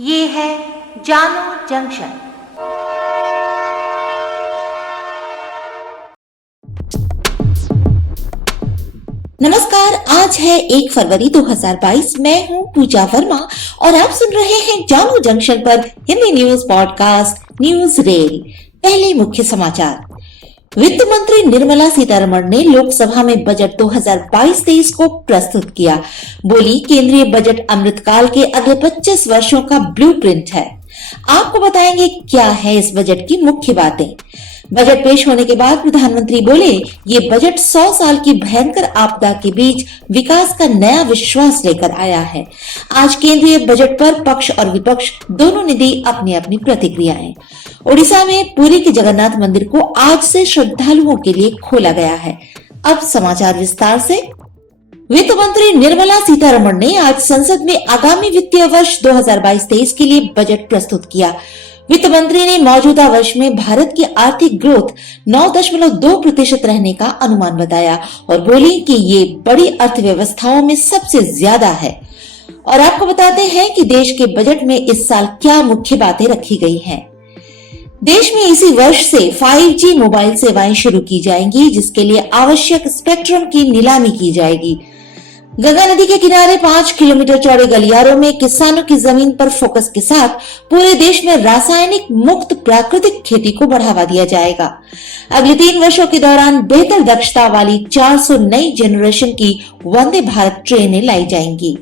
ये है जानो जंक्शन। नमस्कार, आज है 1 फरवरी 2022। मैं हूं पूजा वर्मा और आप सुन रहे हैं जानो जंक्शन पर Hindi news podcast news rail. पहले मुख्य समाचार। वित्त मंत्री निर्मला सीतारमण ने लोकसभा में बजट 2022-23 को प्रस्तुत किया। बोली, केंद्रीय बजट अमृतकाल के अगले 25 वर्षों का ब्लूप्रिंट है। आपको बताएंगे क्या है इस बजट की मुख्य बातें। बजट पेश होने के बाद प्रधानमंत्री बोले, ये बजट 100 साल की भयंकर आपदा के बीच विकास का नया विश्वास लेकर आया है। आज केंद्रीय बजट पर पक्ष और विपक्ष दोनों ने दी अपनी अपनी प्रतिक्रियाएं। ओडिशा में पुरी के जगन्नाथ मंदिर को आज से श्रद्धालुओं के लिए खोला गया है। अब समाचार विस्तार से। वित्त मंत्री निर्मला सीतारमण ने आज संसद में आगामी वित्तीय वर्ष 2022-23 के लिए बजट प्रस्तुत किया। वित्त मंत्री ने मौजूदा वर्ष में भारत की आर्थिक ग्रोथ 9.2% रहने का अनुमान बताया और बोली कि ये बड़ी अर्थव्यवस्थाओं में सबसे ज्यादा है। और आपको बताते हैं कि देश के बजट में इस साल क्या मुख्य बातें रखी गई हैं। देश में इसी वर्ष से 5G मोबाइल सेवाएं शुरू की जाएंगी, जिसके लिए आवश्यक स्पेक्ट्रम की नीलामी की जाएगी। गंगा नदी के किनारे 5 किलोमीटर चौड़े गलियारों में किसानों की जमीन पर फोकस के साथ पूरे देश में रासायनिक मुक्त प्राकृतिक खेती को बढ़ावा दिया जाएगा। अगले 3 वर्षों के दौरान बेहतर दक्षता वाली 400 नई जनरेशन की वंदे भारत ट्रेनें लाई जाएंगी।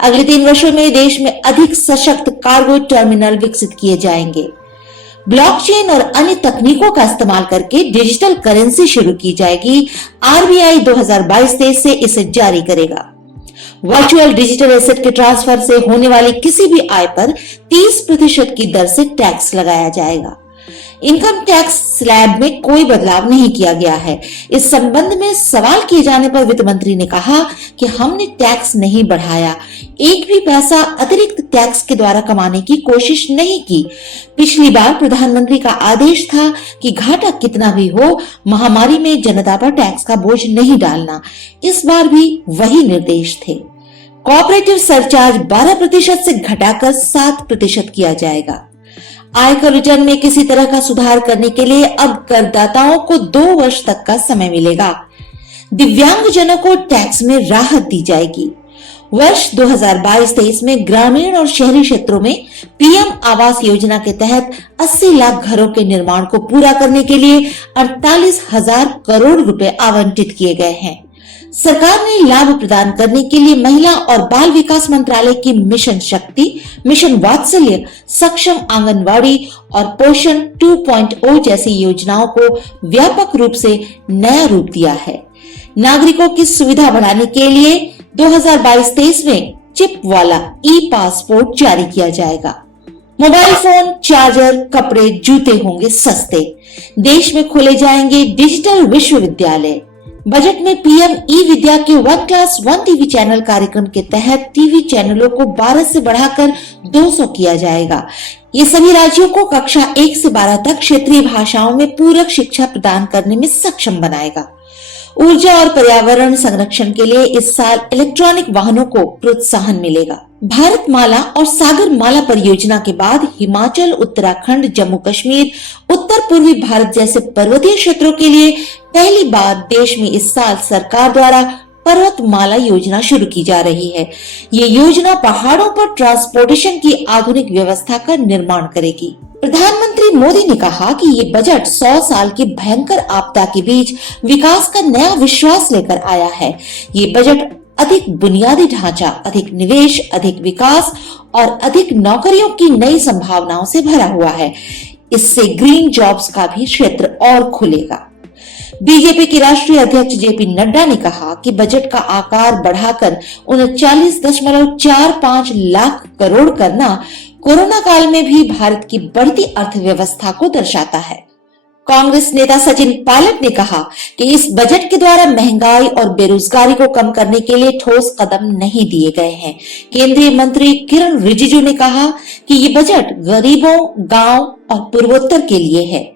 अगले 3 वर्षों में देश में अधिक सशक्त कार्गो टर्मिनल विकसित किए जाएंगे। ब्लॉकचेन और अन्य तकनीकों का इस्तेमाल करके डिजिटल करेंसी शुरू की जाएगी। आरबीआई 2022-23 से इसे जारी करेगा। वर्चुअल डिजिटल एसेट के ट्रांसफर से होने वाली किसी भी आय पर 30% की दर से टैक्स लगाया जाएगा। इनकम टैक्स स्लैब में कोई बदलाव नहीं किया गया है। इस संबंध में सवाल किए जाने पर वित्त मंत्री ने कहा कि हमने टैक्स नहीं बढ़ाया, एक भी पैसा अतिरिक्त टैक्स के द्वारा कमाने की कोशिश नहीं की। पिछली बार प्रधानमंत्री का आदेश था कि घाटा कितना भी हो, महामारी में जनता पर टैक्स का बोझ नहीं डालना। इस बार भी वही निर्देश थे। कोऑपरेटिव सरचार्ज 12% से घटाकर 7% किया जाएगा। आयकर रिटर्न में किसी तरह का सुधार करने के लिए अब करदाताओं को 2 वर्ष तक का समय मिलेगा। दिव्यांगजनों को टैक्स में राहत दी जाएगी। वर्ष 2022-23 में ग्रामीण और शहरी क्षेत्रों में पीएम आवास योजना के तहत 80 लाख घरों के निर्माण को पूरा करने के लिए 48,000 करोड़ रुपए आवंटित किए गए हैं। सरकार ने लाभ प्रदान करने के लिए महिला और बाल विकास मंत्रालय की मिशन शक्ति, मिशन वात्सल्य, सक्षम आंगनवाड़ी और पोषण 2.0 जैसी योजनाओं को व्यापक रूप से नया रूप दिया है। नागरिकों की सुविधा बढ़ाने के लिए 2022-23 में चिप वाला ई पासपोर्ट जारी किया जाएगा। मोबाइल फोन, चार्जर, कपड़े, जूते होंगे सस्ते। देश में खोले जाएंगे डिजिटल विश्वविद्यालय। बजट में पीएम ई विद्या के 1 क्लास 1 टीवी चैनल कार्यक्रम के तहत टीवी चैनलों को 12 से बढ़ाकर 200 किया जाएगा। ये सभी राज्यों को कक्षा 1 से 12 तक क्षेत्रीय भाषाओं में पूरक शिक्षा प्रदान करने में सक्षम बनाएगा। ऊर्जा और पर्यावरण संरक्षण के लिए इस साल इलेक्ट्रॉनिक वाहनों को प्रोत्साहन मिलेगा। भारत माला और सागर माला परियोजना के बाद हिमाचल, उत्तराखंड, जम्मू कश्मीर, उत्तर पूर्वी भारत जैसे पर्वतीय क्षेत्रों के लिए पहली बार देश में इस साल सरकार द्वारा पर्वतमाला योजना शुरू की जा रही है। ये योजना पहाड़ों पर ट्रांसपोर्टेशन की आधुनिक व्यवस्था का निर्माण करेगी। प्रधानमंत्री मोदी ने कहा कि ये बजट 100 साल की भयंकर आपदा के बीच विकास का नया विश्वास लेकर आया है। ये बजट अधिक बुनियादी ढांचा, अधिक निवेश, अधिक विकास और अधिक नौकरियों की नई संभावनाओं से भरा हुआ है। इससे ग्रीन जॉब्स का भी क्षेत्र और खुलेगा। बीजेपी के राष्ट्रीय अध्यक्ष जेपी नड्डा ने कहा कि बजट का आकार बढ़ाकर 39.45 लाख करोड़ करना कोरोना काल में भी भारत की बढ़ती अर्थव्यवस्था को दर्शाता है। कांग्रेस नेता सचिन पायलट ने कहा कि इस बजट के द्वारा महंगाई और बेरोजगारी को कम करने के लिए ठोस कदम नहीं दिए गए हैं। केंद्रीय मंत्री किरण रिजिजू ने कहा कि ये बजट गरीबों, गांव और पूर्वोत्तर के लिए है।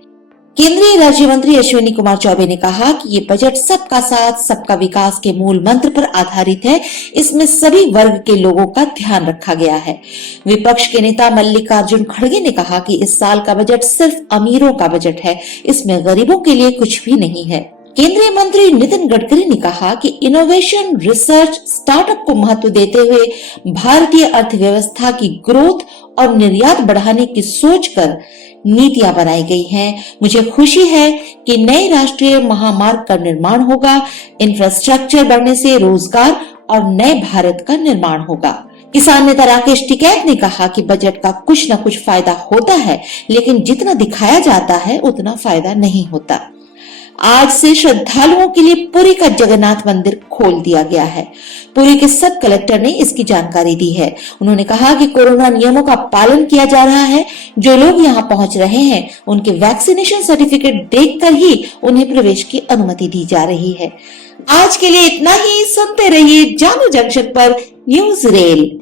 केंद्रीय राज्य मंत्री अश्विनी कुमार चौबे ने कहा कि ये बजट सबका साथ सबका विकास के मूल मंत्र पर आधारित है। इसमें सभी वर्ग के लोगों का ध्यान रखा गया है। विपक्ष के नेता मल्लिकार्जुन खड़गे ने कहा कि इस साल का बजट सिर्फ अमीरों का बजट है, इसमें गरीबों के लिए कुछ भी नहीं है। केंद्रीय मंत्री नितिन गडकरी ने कहा कि इनोवेशन, रिसर्च, स्टार्टअप को महत्व देते हुए भारतीय अर्थव्यवस्था की ग्रोथ और निर्यात बढ़ाने की सोच कर नीतियां बनाई गई हैं। मुझे खुशी है कि नए राष्ट्रीय महामार्ग का निर्माण होगा। इंफ्रास्ट्रक्चर बढ़ने से रोजगार और नए भारत का निर्माण होगा। किसान नेता राकेश टिकैत ने कहा कि बजट का कुछ न कुछ फायदा होता है, लेकिन जितना दिखाया जाता है उतना फायदा नहीं होता। आज से श्रद्धालुओं के लिए पुरी का जगन्नाथ मंदिर खोल दिया गया है। पुरी के सब कलेक्टर ने इसकी जानकारी दी है। उन्होंने कहा कि कोरोना नियमों का पालन किया जा रहा है। जो लोग यहां पहुंच रहे हैं उनके वैक्सीनेशन सर्टिफिकेट देखकर ही उन्हें प्रवेश की अनुमति दी जा रही है। आज के लिए इतना ही। सुनते रहिए जानू जंक्शन पर न्यूज रेल।